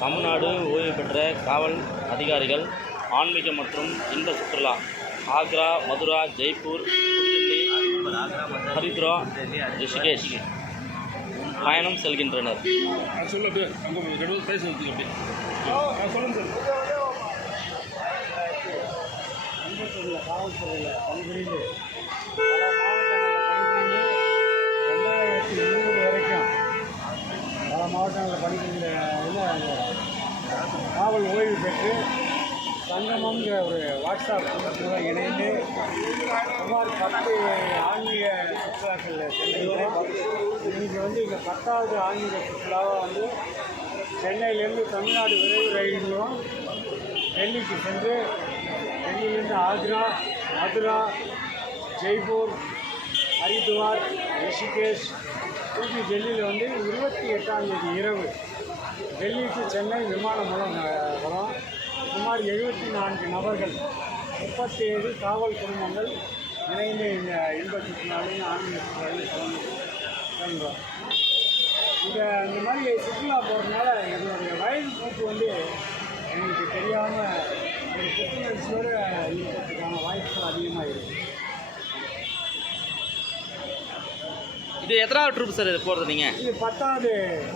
தமிழ்நாடு ஓய்வு பெற்ற காவல் அதிகாரிகள் ஆன்மீக மற்றும் இன்ப சுற்றுலா ஆக்ரா, மதுரா, ஜெய்ப்பூர், புதுடில்லி, ஹரித்ரா, ரிஷிகேஷ் பயணம் செல்கின்றனர். காவல்துறையில் பணிபுரிந்து பல மாவட்டங்களில் பணிபுரிந்து 2020 வரைக்கும் பல மாவட்டங்களில் பணிபுரிந்த காவல் ஓய்வு பெற்று சங்கமங்கிற ஒரு வாட்ஸ்அப் குழுவில் இணைந்து சுமார் 10 ஆன்மீக சுற்றுலாக்கள் சென்றிருக்கிறேன். இன்றைக்கி இங்கே 10வது ஆன்மீக சுற்றுலாவாக சென்னையிலேருந்து தமிழ்நாடு விரைவு ரயில் மூலம் டெல்லிக்கு சென்று டெல்லியிலேருந்து ஆக்ரா, மதுரா, ஜெய்ப்பூர், ஹரித்வார், ரிஷிகேஷ், திருப்பி டெல்லியில் 28ஆம் தேதி இரவு டெல்லிக்கு சென்னை விமானம் மூலம் வரும். சுமார் 74 நபர்கள் 37 காவல் குடும்பங்கள் இணைந்து இந்த இன்ப சுற்றுலாவின் ஆன்மீக சுற்றுலாவில் கிளம்புறோம். இந்த மாதிரி சுற்றுலா போகிறதுனால என்னுடைய வயது போக்கு எனக்கு தெரியாமல் ஒரு புத்துணர்ச்சியோடு இருக்கிறதுக்கான வாய்ப்புகள் அதிகமாக இருக்குது. இது எத்தனாவது ட்ரிப் சார் இது போகிறது நீங்கள்? இது 10வது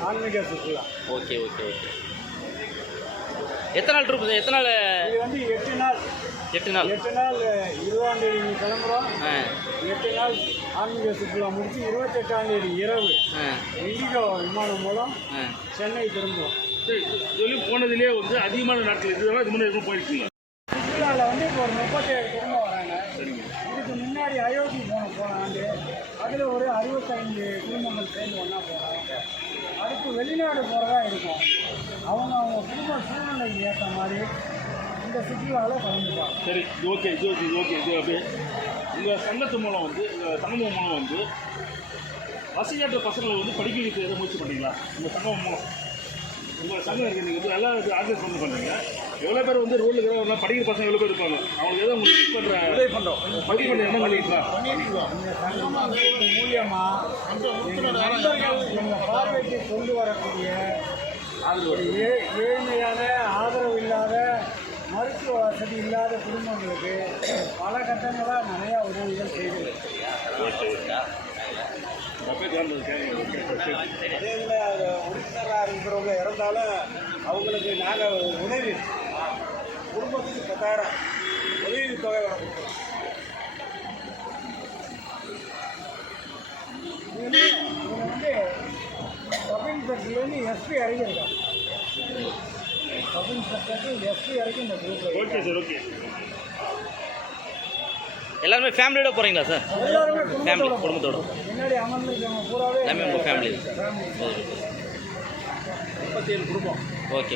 ஆன்மீக சுற்றுலா. Okay okay okay. எத்தனை நாள் ட்ரிப்? எத்தனை நாள்? இது 8 நாள். 8 நாள். 20ஆம் தேதி கிளம்புறோம். 8 நாள் ஆன்மீக சுற்றுலா முடிச்சு 28ஆம் தேதி இரவு இண்டிகோ விமானம் மூலம் சென்னை திரும்புவோம். சொல்லி போனதுலேயே அதிகமான நாட்கள் இதுதான் இது முன்னாடி போயிருக்கீங்க. சுற்றுலாவில் இப்போ ஒரு 37 குடும்பம் வராங்க. இதுக்கு முன்னாடி அயோத்தி போன ஆண்டு அதில் ஒரு 65 குடும்பங்கள் சேர்ந்து ஒன்றா போகிறாங்க. அடுத்து வெளிநாடு போகிறதா இருக்கும். அவங்க குடும்ப சூழ்நிலைக்கு ஏற்ற மாதிரி இந்த சுற்றுலாவில் கலந்துப்பாங்க. சரி, இது ஓகே இது அப்படியே உங்கள் சங்கத்து மூலம் இந்த சங்கமம் மூலம் வசதியற்ற பசங்களை படிக்க வைக்க எதை முயற்சி பண்ணுறீங்களா? உங்கள் சங்கம் மூலம் உங்கள் சங்கம் இருக்குது, நீங்கள் நல்லா ஆர்கனைஸ் பண்ணுறீங்க. எவ்வளோ பேர் ரோட்டில் இருக்கிற படிக்கிற பசங்க எவ்வளோ பேர் இருப்பாங்க? அவங்களுக்கு எதாவது உங்களுக்கு யூஸ் பண்ணுற பதிவு பண்ண என்ன பண்ணிக்கலாம்? இந்த சங்கம் மூலியமாக எங்கள் பார்வைக்கு கொண்டு வரக்கூடிய ஒரு ஏழ்மையான ஆதரவு இல்லாத மருத்துவ வசதி இல்லாத குடும்பங்களுக்கு பல கட்டங்களாக நிறையா உதவிகள் செய்து அதே இதில் உறுப்பினராக இருக்கிறவங்க இறந்தாலும் அவங்களுக்கு நாங்கள் உதவி குடும்பத்துக்கு 10,000 உதவி தொகை வர கொடுக்குறோம். சப் இன்ஸ்பெக்டர்லேருந்து எஸ்பி வரைக்கும் இருக்காங்க. சப் இன்ஸ்பெக்டர் எஸ்பி வரைக்கும் இந்த குரூப்பில். Okay sir, okay. எல்லாருமே ஃபேமிலியோட போகிறீங்களா சார்? எல்லாருமே ஃபேமிலி குடும்பத்தோட முன்னாடி அமர்ந்துருக்கவங்க பூராவே எல்லாமே உங்கள் ஃபேமிலி. 37 குடும்பம். ஓகே.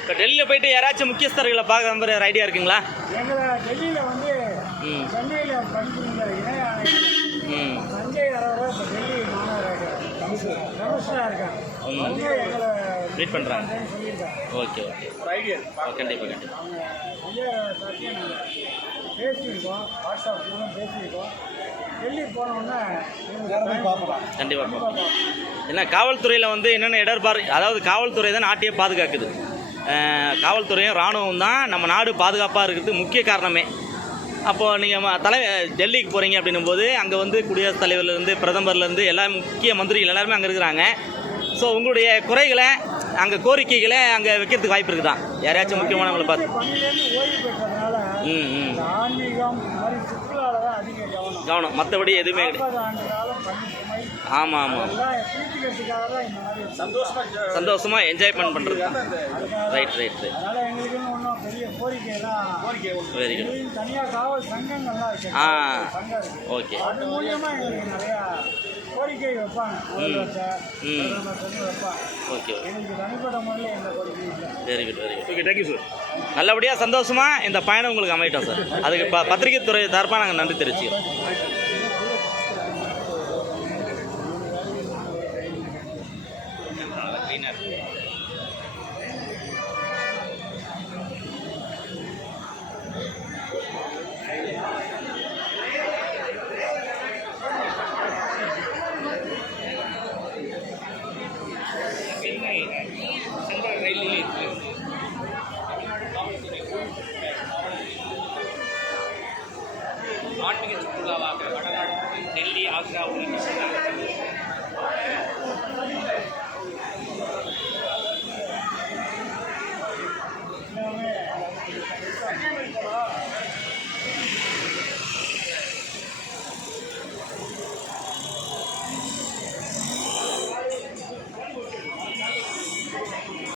இப்போ டெல்லியில் போயிட்டு யாராச்சும் முக்கியஸ்தர்களை பார்க்க நம்பர் ஐடியா இருக்குங்களா? எங்களை டெல்லியில் சென்னையில் பணிபுரிந்த இணை ஆணையர் சஞ்சய் அரவரை இப்போ டெல்லி மாநகர கமிஷனராக இருக்காங்க. அவங்க எங்களை மீட் பண்ணுறாங்க. சொல்லியிருக்காங்க. Okay okay. கண்டிப்பாக அவங்க சஞ்சய் சார்த்தையும் நாங்கள் பேசியிருக்கோம். வாட்ஸ்அப் மூலம் பேசியிருக்கோம். டெல்லி போனோன்னா கண்டிப்பாக. ஏன்னா காவல்துறையில் என்னென்ன இடர்பாடு, அதாவது காவல்துறை தான் நாட்டையே பாதுகாக்குது. காவல்துறையும் இராணுவம் தான் நம்ம நாடு பாதுகாப்பாக இருக்கிறதுக்கு முக்கிய காரணமே. அப்போது நீங்கள் டெல்லிக்கு போகிறீங்க அப்படின்னும் போது அங்கே குடியரசுத் தலைவர்லேருந்து பிரதமர்லேருந்து எல்லா முக்கிய மந்திரிகள் எல்லாருமே அங்கே இருக்கிறாங்க. ஸோ உங்களுடைய குறைகளை அங்கே கோரிக்கைகளை அங்கே வைக்கிறதுக்கு வாய்ப்பு இருக்குதா? யாரையாச்சும் முக்கியமானவங்களை பார்த்து ஆன்மீகம் சுற்றுலாவில் தான் அதிக கவனம், மற்றபடி எதுவுமே கிடையாது. ஆமாம் ஆமாம் அதெல்லாம் தீர்த்துக்கிறதுக்காக தான் இந்த மாதிரி சந்தோஷமாக என்ஜாய்மெண்ட் பண்ணுறது. அதுக்காக ரைட் ரைட் ரைட். அதனால எங்களுக்குன்னு ஒன்றும் பெரிய கோரிக்கைலாம் வெரி குட். எங்களுக்கு தனியாக காவல் சங்கங்கள்லாம் இருக்கு. ஆ. சங்கம் இருக்கு. ஓகே. அது மூலியமாக எங்களுக்கு நிறையா கோரிக்கை வைப்பாங்க. முதலமைச்சர் சொல்லி வைப்பாங்க. Okay okay. எங்களுக்கு தனிப்பட்ட முறையில் எந்த கோரிக்கையும் இல்லை. Very good very good. Okay, thank you sir. நல்லபடியாக சந்தோஷமாக இந்த பயணம் உங்களுக்கு அமையட்டும் சார். அதுக்கு பத்திரிகை துறை சார்பாக நாங்கள் நன்றி தெரிவிச்சுக்கிறோம். ஆன்மீக சுற்றுலாவாக வடநாடு டெல்லி ஆக்ரா உள்ளிட்ட